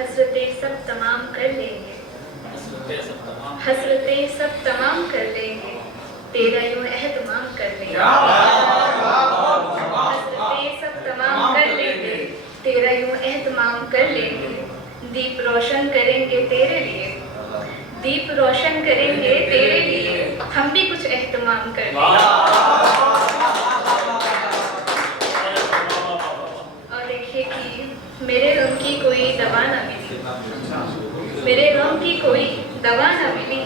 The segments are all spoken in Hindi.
हसरतें सब तमाम कर लेंगे, हसरतें सब तमाम कर लेंगे, तेरा यूं एहतमाम कर लेंगे। हसरतें सब तमाम कर लेंगे, तेरा यूं एहतमाम कर लेंगे। दीप रोशन करेंगे तेरे लिए, दीप रोशन करेंगे तेरे लिए, हम भी कुछ एहतमाम कर लेंगे। और देखिए कि मेरे गम की कोई दवा न मिली, मेरे गम की कोई दवा न मिली,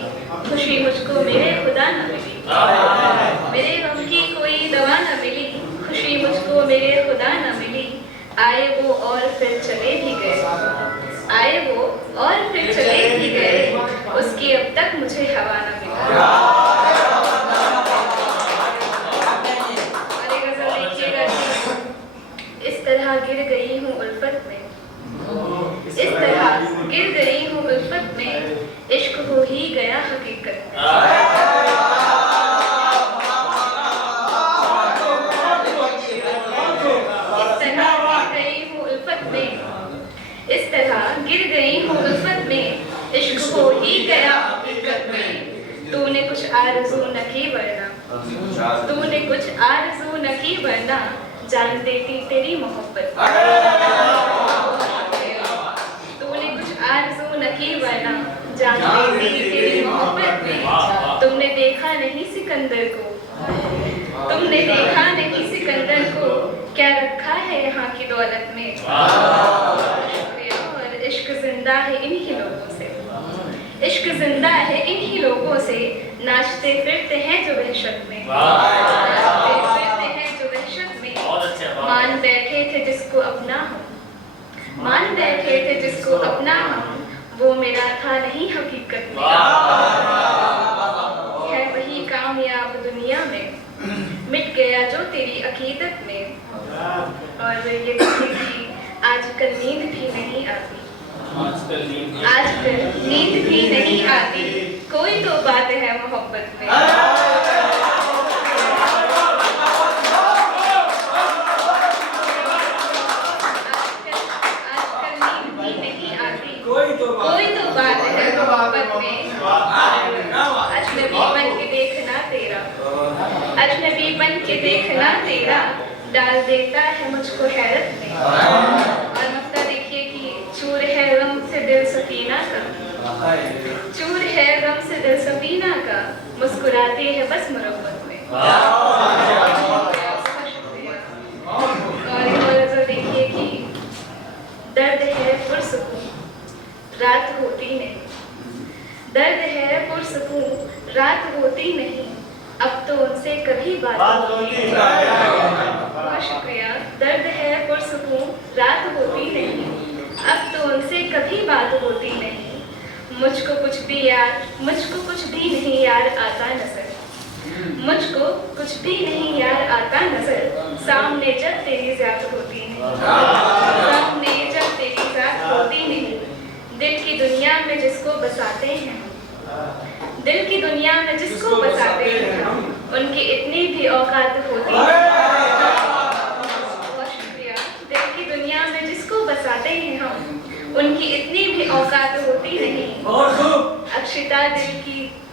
खुशी मुझको मेरे खुदा न मिली। मेरे गम की कोई दवा न मिली, खुशी मुझको मेरे खुदा न मिली। आए वो और फिर चले भी गए, आए वो और फिर चले भी गए, उसकी अब तक मुझे हवा न मिली। और एक गज़ल देखिएगा कि इस तरह गिर गई हूँ उल्फत में, इस तरह गिर गई हूँ उल्फत में, इश्क हो ही गया हकीकत में। इस तरह गिर गई हूँ उल्फत में, इश्क हो ही गया हकीकत में। तूने कुछ आरज़ू न की वरना, तूने कुछ आरज़ू न की वरना, जान देती तेरी मोहब्बत। तूने कुछ आरज़ू न की वरना, जान देती तेरी मोहब्बत में। तुमने देखा नहीं सिकंदर को, तुमने देखा नहीं सिकंदर को, क्या रखा है यहाँ की दौलत में। और इश्क जिंदा है इन्हीं लोगों से, इश्क जिंदा है इन्हीं लोगों से, नाचते फिरते हैं जो वहशत में, नाचते फिरते हैं जो वहशत में। मान बैठे थे जिसको अपना हम, मान बैठे थे जिसको अपना हम, वो मेरा था नहीं हकीकत में। है वही कामयाब दुनिया में, मिट गया जो तेरी अकीदत में। और ये देखिए कि आजकल नींद भी नहीं आती, आजकल नींद भी नहीं आती, कोई तो बात है मोहब्बत में। आजकल नींद भी नहीं आती, कोई तो बात है मोहब्बत में। अजनबी बन के देखना तेरा, अजनबी बन के देखना तेरा, डाल देता है मुझको हैरत में। और मक्ता देखिए कि चूर है गम से दिल सफीना का, चूर है गम से दिल सफीना का, मुस्कुराती है बस मुरब्बत में। और देखिए कि दर्द है पुरसुकून रात होती नहीं, दर्द है पुरसुकून रात होती नहीं, अब तो उनसे कभी बात होती नहीं। बहुत शुक्रिया। दर्द है पुरसुकून रात होती नहीं, अब तो उनसे कभी बात होती नहीं। मुझको कुछ भी यार, मुझको कुछ भी नहीं यार आता नजर, मुझको कुछ भी नहीं यार आता नजर, सामने जब तेरी ज़ात होती नहीं, सामने जब तेरी ज़ात होती नहीं। दिल की दुनिया में जिसको बसाते हैं, दिल की दुनिया में जिसको बसाते हैं, उनकी इतनी भी औकात होती नहीं। बहुत शुक्रिया। दिल की दुनिया में जिसको बसाते हैं हम, उनकी इतनी भी औकात होती नहीं।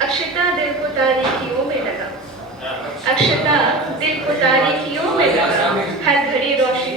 अक्षता दिल को तारीखियों में लगा, अक्षता दिल को तारीखियों में लगा, हर घड़ी रोशनी